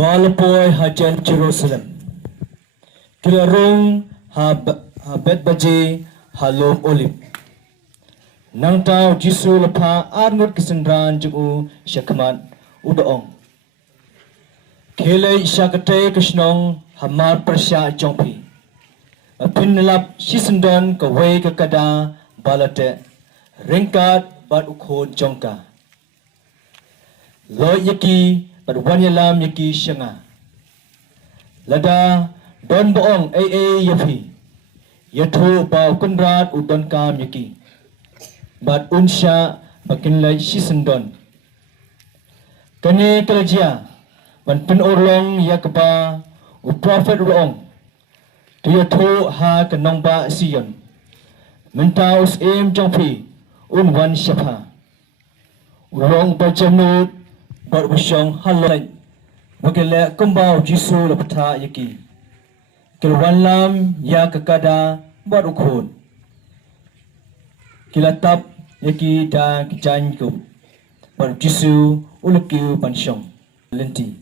Balapoi hajan Jerusalem. Kilarong bet baje halom olip. Nang tau Jisu lepa arngut kesendran jugu syakmat udaong. Kelai syakate kesnong hamar persya jongpi. Pinlap sisendon kawai kekada balate ringkat bat ukhod jongka. Lo yaki bat wanyalam yaki syanga. Lada don boong yafi. Yathu bau kunrat udon kam yaki. Bat unsya bakinlai sisendon. Kani kerja ban penorlong yakba u prophet ulong. Dia tu ha kenong ba Sion. Mentaus jongpi unwan syapha. Ulong berjamut berbusyong halai. Bagele kumbau Jisu lepata yaki. Kilwan lam ya kekada berukhun. Kilatap yaki da kijankum. Ber Jisu ulukiu pansyong. Lenti.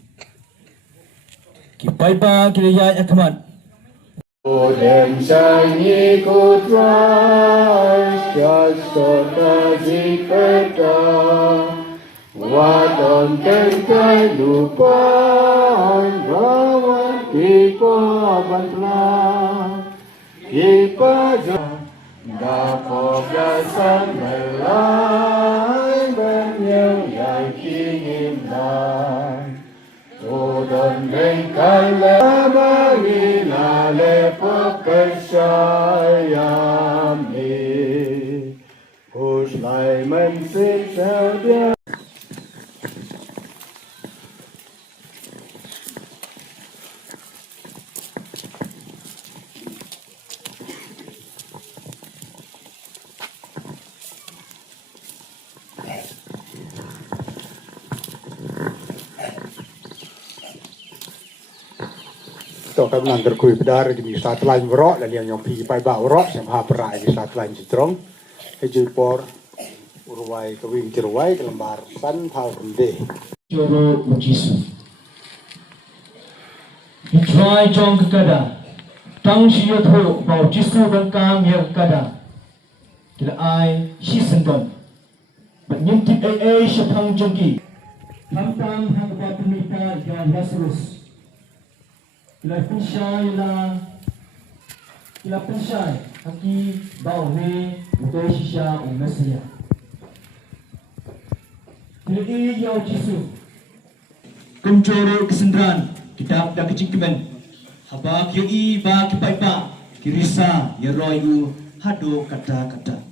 Kipaipa kilaya yakmat. Dem sangi kutras jasota zikata wadon tenkai lupan rawan kipa bantla kipa dapo gasan melai benyang yang kingin lai Tudon bengkai lebangi lepo kesyayam ni Uslai mensik sedia Toh kami nak berkuih pedar di saat lain berok dan yang pergi pai bak berok yang maha perak di saat lain citrong hejupor urwai kewing cerwai kelembar san thau runde Joro Jisu. Try jong kekada. Tang siya tho bau Jisu bangkam ya kekada. Kila ai si sendon. Benyintip syapang jongki. Tam hangba pemita ya Lazarus. Kila pensyai haki bau ne untuk sisya Mesia. Kila yau Jisu. Kuncoro kesendran kitab dah kecingkemen. Haba kioi ba kipaipa kirisa ya royu hado kata-kata.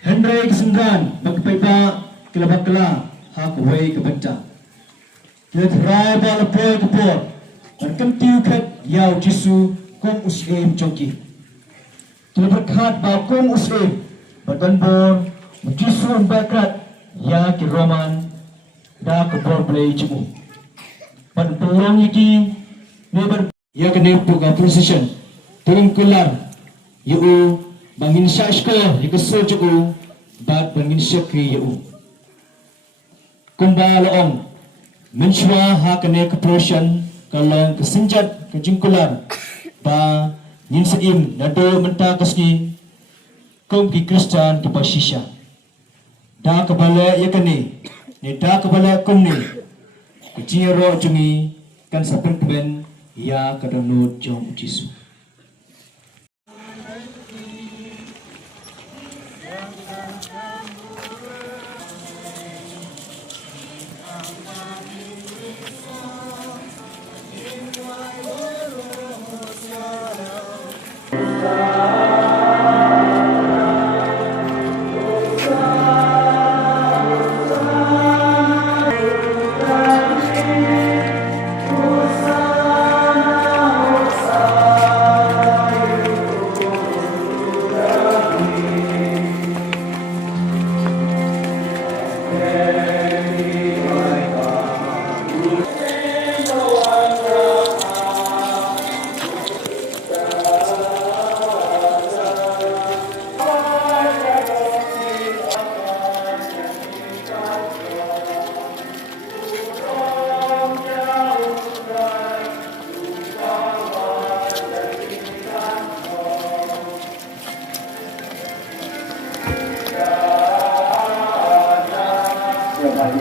Henry kesendran ba kipaipa kila bakla hakuwei kebenca. Kila terai ba lepoi kepor. Dan kat yau Jisu kong uslim jongki. Kila berkat ba kong uslim berdanbor Jisu bakrat ya ki Roman dah kebor play cipu. Pada peluang ini, neber ya kena buka precision. Turun kelar, you bangin syashko, you kesel cipu, bad bangin syakri you. Kumbal om, menshwa ha kena keprosyan kalau kesenjat kejengkular, ba ninseim nado mentah keski, kum ki Kristen ki pasisya. Dah kebala ya kena, ni dah kebala kum ni. Keciro jungi kan sapeng ben ya kadang jong Jisu. Dewa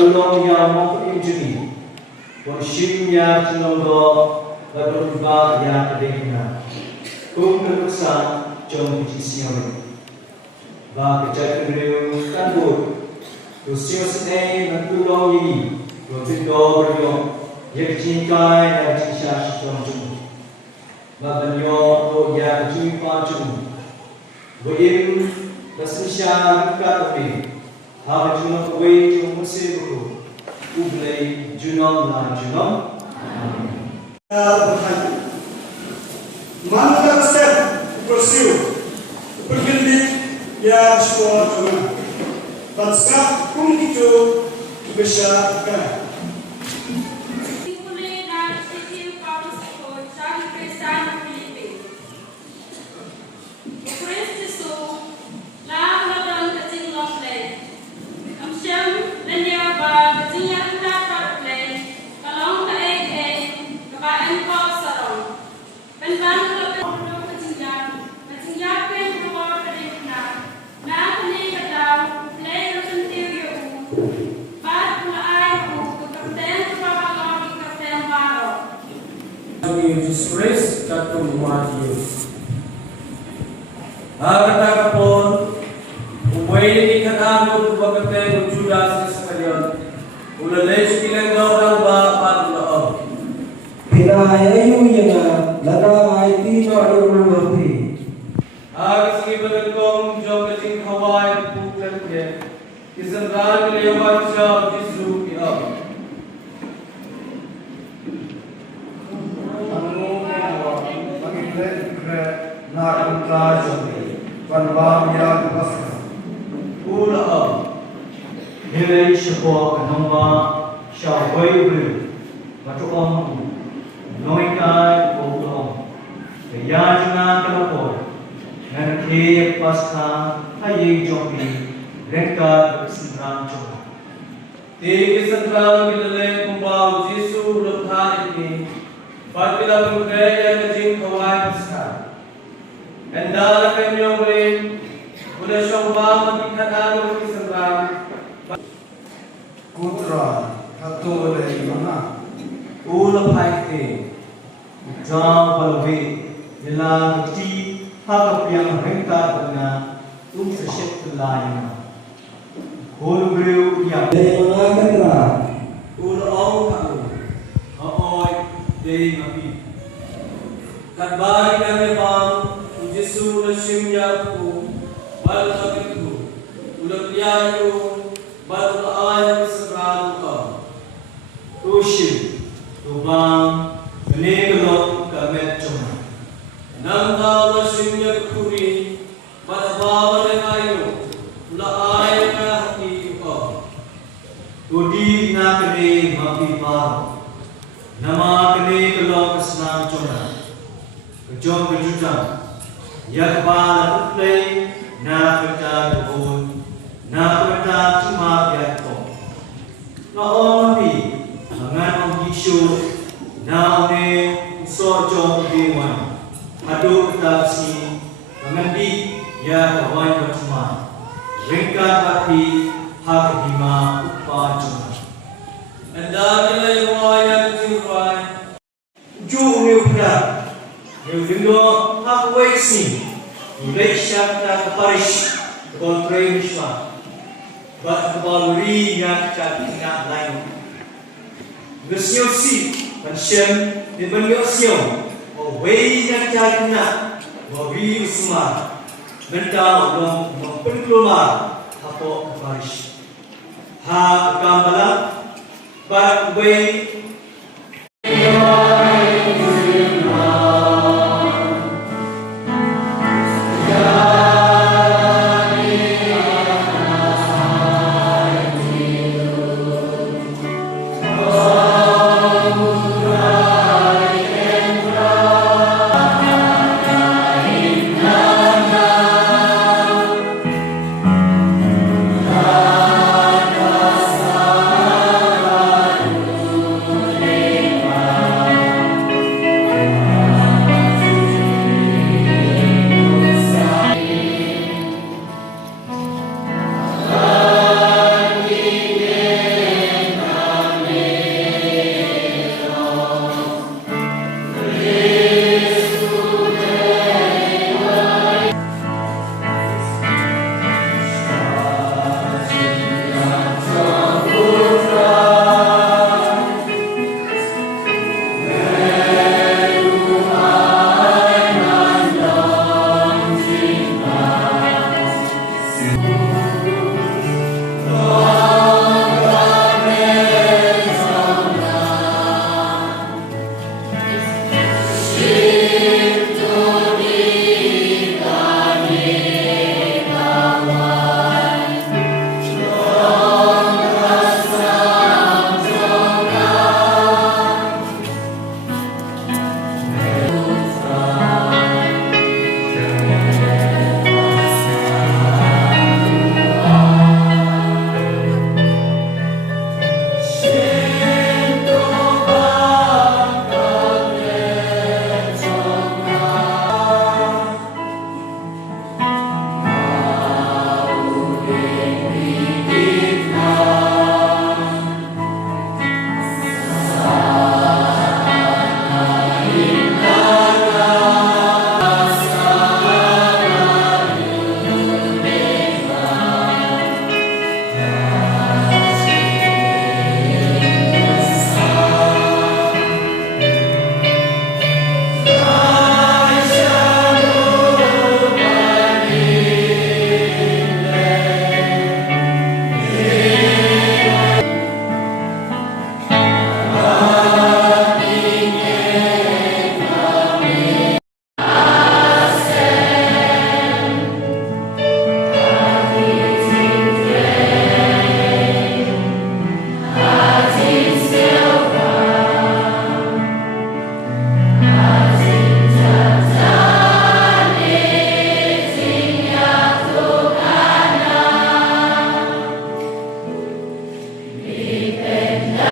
tulong yang menginjini, konsimnya cenderung berubah yang adanya. Keputusan jom disiapkan. Bagi jatuh kantor, usia sedang mentulung ini, berdoa berdoa, yang cintai dan cinta sesuatu. Bagainya tu yang cinta cuma, beribu bersesia kata Hal junam away to Musiburu, Ublay, Junam la Junam. Mantap step pursue. Berkendi ya sekolah junam. Batska pun itu bisa kan. Jesus Christ katung mati. Harta kapon, umay ni kanamo pagkatay ng Judas Iscariot. Ulalay silang orang ba padulao. Pinayayo niya lada ay tino ang mapi. Agis ibagat kong jokating Hawaii pukan ke. Isang rami liyawan siya Jesu iab. Nilai sebuah nama syawai belu, macam orang noikai orang, kejadian kelopor, dan ke pasca ayat joki, mereka bersenang senang. Tiga senang kita kumbau Jesu lepas ini, bagilah bergaya kecil kawai besar. Anda akan nyobrin, boleh coba mengikat anu senang. Putra atau dari mana? Ula paite, jam balwe, jelang kecil, hak yang rengkat dengan seset lain. Hulu beliau yang Dari mana kira? Ula au kamu, aoi dei nabi. kadbari kami bang, Jesu nasim yaku, bal kakiku, ulang liayu, bal ayat serang kau. Ushir, tubang, menegelok kamet cuma. Nang kau nasim yakuri, bal bawa dengayu, ulang ayat hati kau. Tudi na kene mapi par, nama kene kelok senang cuma. Kejom kejutang, yak bal play na kerja dukun, na kerja cuma biarko. Na mapi, angan om Yesu, na one sorjong dewan, adu taksi, mengandi ya kawan bercuma. Ringkat hati hak hima upa cuma. Anda kila yung ayat kecil Ju miupra, miudindo halfway sing, mulai syakta keparish, kontrei miswa, bat kebaluri yang cakinya lain. Ngesio si, pensyen di banyosio, away yang cakinya, wabi usma, bentang belum memperkelumar, hapo keparish. Ha kambala, bat way